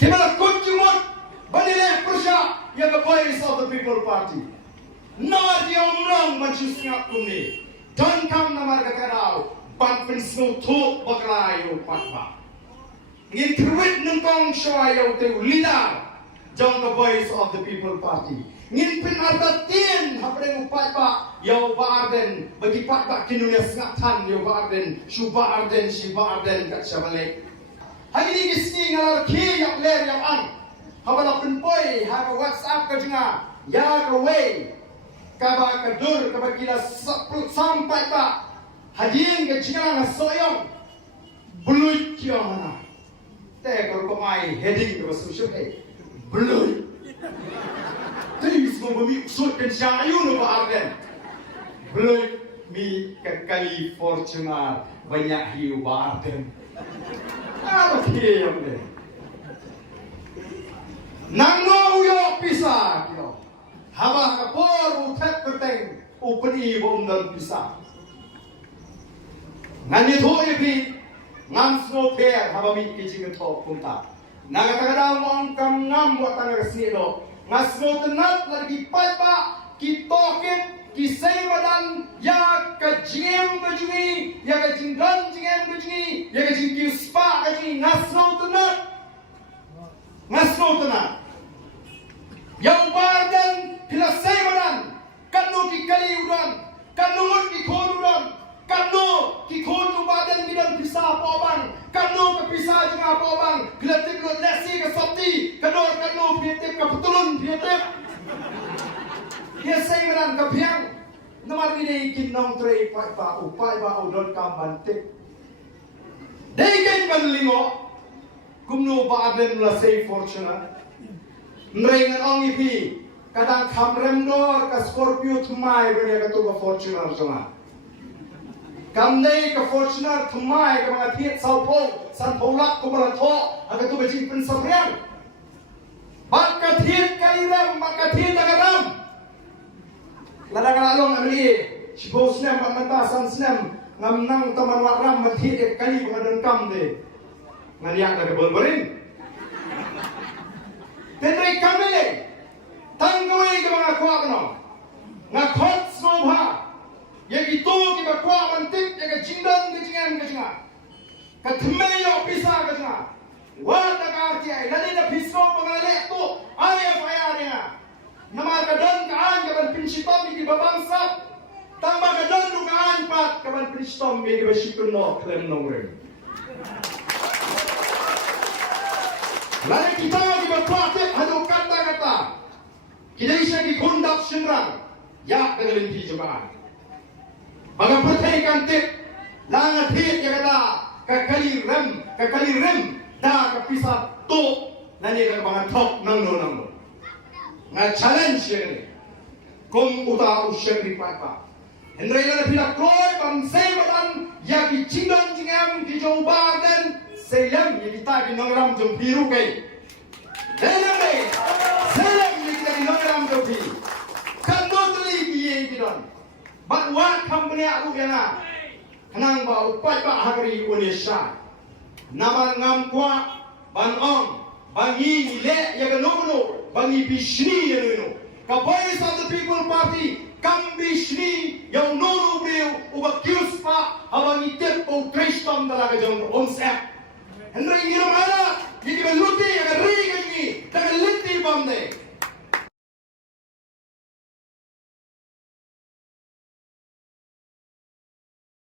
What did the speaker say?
Kibala kunjumut banileh Persya yang the voice of the people party. Na dia umrang manusia kuni. Dan kam namar katarau ban prinsip tu baklayo patba. Ngin truit nungkong shoayo te leader. Jong the voice of the people party. Ngin pin ardatin hapreng upat ba yo ba arden bagi pat ba kinunya sengatan yo ba arden shuba arden shiba arden kat syabalek. Hari ni kisni ngalar ki yak ler yang an. Habala pun boy ha WhatsApp ka jenga ya ka way ka ba ka dur ka ba kila sampai ba hadiin ka jenga na soyong buluit kyo mana. Te ko mai heading ka social hey buluit. Tadi semua bumi usut dan syayun ba arden. Buluit mi ka kali Fortuner banyak hiu ba arden. Apa dia yang ni? Nang no yo pisah yo. Haba kapor utat peteng upeni bomdan pisah. Ngan itu ni ngan snow fair haba mi kijing to punta. Nang kadang mong kam ngam buat tanah resmi lo. Ngas snow tenat lagi papa kitokin kisai badan ya kajim bajui ya kajinggan jingem bajui ya kajing spa kajing ngasno tenat yang badan pilasai badan kanu ki kali udan kanu ngut ki khon udan kanu ki khon badan bidan pisah pobang kanu ke pisah jinga pobang glatik lo lesi ke sopti kanu pietip ke petulun pietip dia sayang kepiang, nomor ini kinong tray pa upay ba udon kambantik. Daikan banlingo, kumno ba aden la say fortuna. Mrengan ong ipi, kadang kamremdor ka Scorpio tumay beri ka tuga Fortuner sama. Kamnay ka Fortuner tumay ka mga tiet salpo, san polak ko barato, aga tuga jingpen sabriang. Baka tiet kairem, baka tiet agaram. Ladang-ladang amli, sibo snem pamentasan snem ngam nang taman waram mathit kali pengadon kam de. Ngaliak ada bolberin. Tenai kamele. Tanggawai ke mga kuwa kano. Ngakot snobha. Yang itu kita kuwa mantik yang jingdan ke jingan. Katmeyo pisah ke jingan. Wala takarti ay lali na pisno pangalek tu ayah dia. Nama kadang kaan kaban prinsipam di babangsa tambah kadang kaan pat kaban prinsipam di basipun no klem nongre. Lalu kita di berpraktek hadu kata-kata kita isya di kundap semrang ya dengan di jemaah. Baga pertaikan tip langat hit ya kata kakali rem dah kepisah tu nanti kan bangan top nang. Nga challenge ni kung uta usya ni papa Hendrai na pila kroy pang sebadan ya ki chindan jingam ki jaubadan selam ya kita ki nongram jom biru kay selam ya kita ki nongram jom biru kan dotli ki ye bidon but what company aku yana kanang ba upai ba hagri unisha naman ngam kwa ban ong bangi le ya ganono bangi bishni yenu ka voice of the people party kam bishni yang nono brio uba kiuspa habangi tempo kristam dalaga jong onsep Henry Giromana